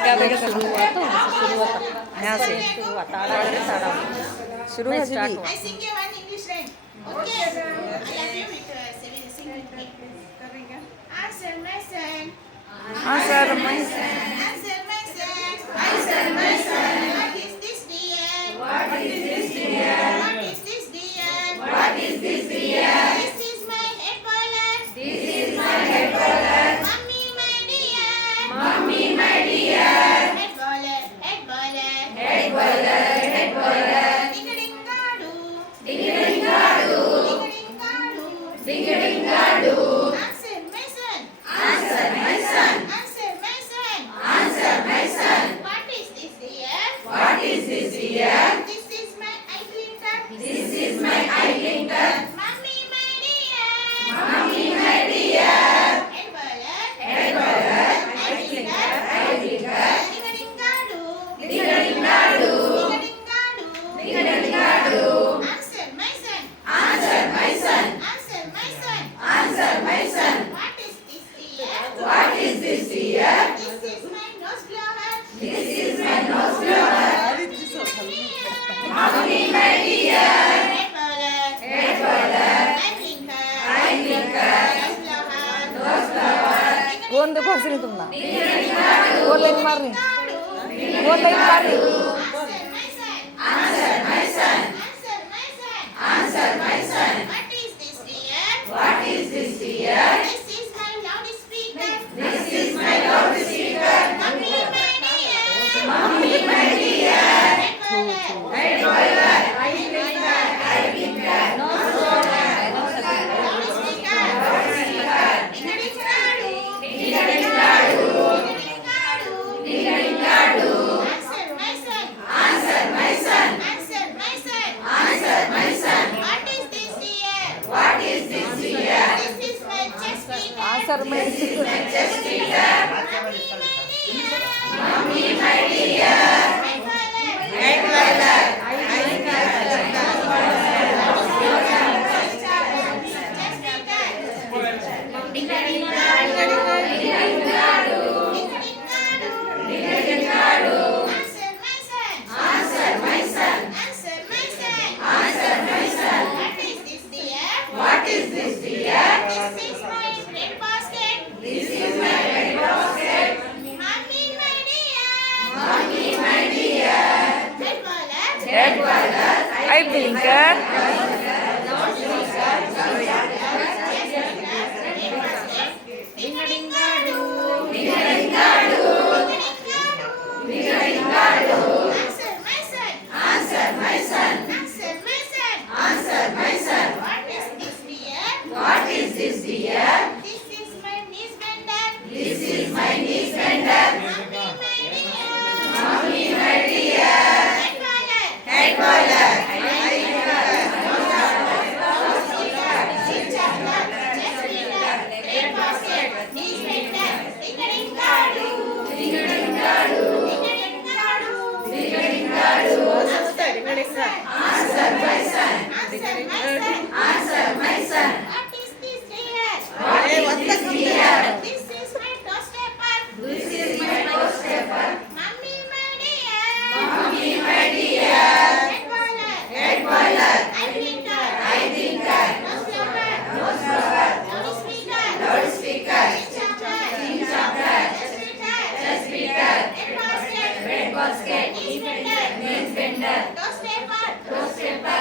निकालेगा शुरू हुआ तो शुरू हुआ यहाँ से शुरू हुआ ताड़ा ताड़ा शुरू है स्टार्ट हुआ. I sing you one English rhyme. Okay. I love you with sing with me. Answer my son. Answer my son. Answer my son. Answer my son. What is this dear? What is this dear? What is this dear? What is this dear? This is my head baller. This is my head baller. Mummy my dear. Mummy my dear. Head baller. Head baller. Head baller. Head baller. Ding-a-ding-a-doo. Ding-a-ding-a-doo. Ding-a-ding-a-doo. Ding-a-ding-a-doo. Answer my son. Answer my son. Answer my son. Answer my son. What is this dear? What is this dear? This is my eye blinker. This is my eye blinker. Mummy my dear. Mummy my dear. Head baller. Head baller. Eye blinker. Eye blinker. Ding-a-ding-a-doo. Ding-a-ding-a-doo. Ding-a-ding-a-doo. Ding-a-ding-a-doo. Answer my son. Answer my son. Answer my son. Answer my son. What is this dear? What is this dear? This is my nose blower. This is my nose blower. Mummy my dear. Head baller. Head baller. Eye blinker. Eye blinker. Nose blower. वो अंदर कौन सी नहीं तुमना वो line मार रही वो line मार रही Answer my son. Answer my son. Answer my son. What is this dear? What is this dear? This is my loudspeaker. This is my loudspeaker. Mummy my dear. Mummy my dear. Head baller. Eye blinker. Eye blinker. Nose blower. Loudspeaker. Loudspeaker. Ding-a-ding-a-doo. Ding-a-ding-a-doo. Ding-a-ding-a-doo. Answer my son. Answer my son. Answer my son. Answer my son. What is this dear? What is this dear? This is my chest speaker. Answer में This is my chest speaker. Mummy my dear. Head baller. Head baller. Eye blinker. Nose blower. Chest speaker. Ding-a-ding-a-doo. Ding-a-ding-a-doo. Ding-a-ding-a-doo. Answer my son. Answer my son. Answer my son. Answer my son. What is this dear? What is this dear? This is my bread basket. This is my bread basket. Mummy my dear. Mummy my dear. Head baller. Head baller. Eye blinker. Ding-a-ding-a-doo. Ding-a-ding-a-doo. Ding-a-ding-a-doo. Answer my son. Answer my son. Answer my son. Answer my son. What is this dear? What is this dear? This is my knees bender. This is my knees bender. Mummy my dear. Head baller. Head baller. Eye blinker. Nose blower. Chest speaker. Bread basket. Knees bender. Ding-a-ding-a-doo. Ding-a-ding-a-doo. Ding-a-ding-a-doo. Ding-a-ding-a-doo. Answer my son. Answer my son. Answer my son. What is this dear? What is this dear? This is my toast paper. This is my toast paper. Mummy my dear. Mummy my dear. Head baller. Head baller. Eye blinker. Eye blinker. Nose blower. Nose blower. Loudspeaker. Loudspeaker. Chin chopper. Chest speaker. Chest speaker. Bread basket. Bread basket. Knees bender. Knees bender. Toast paper. Toast paper.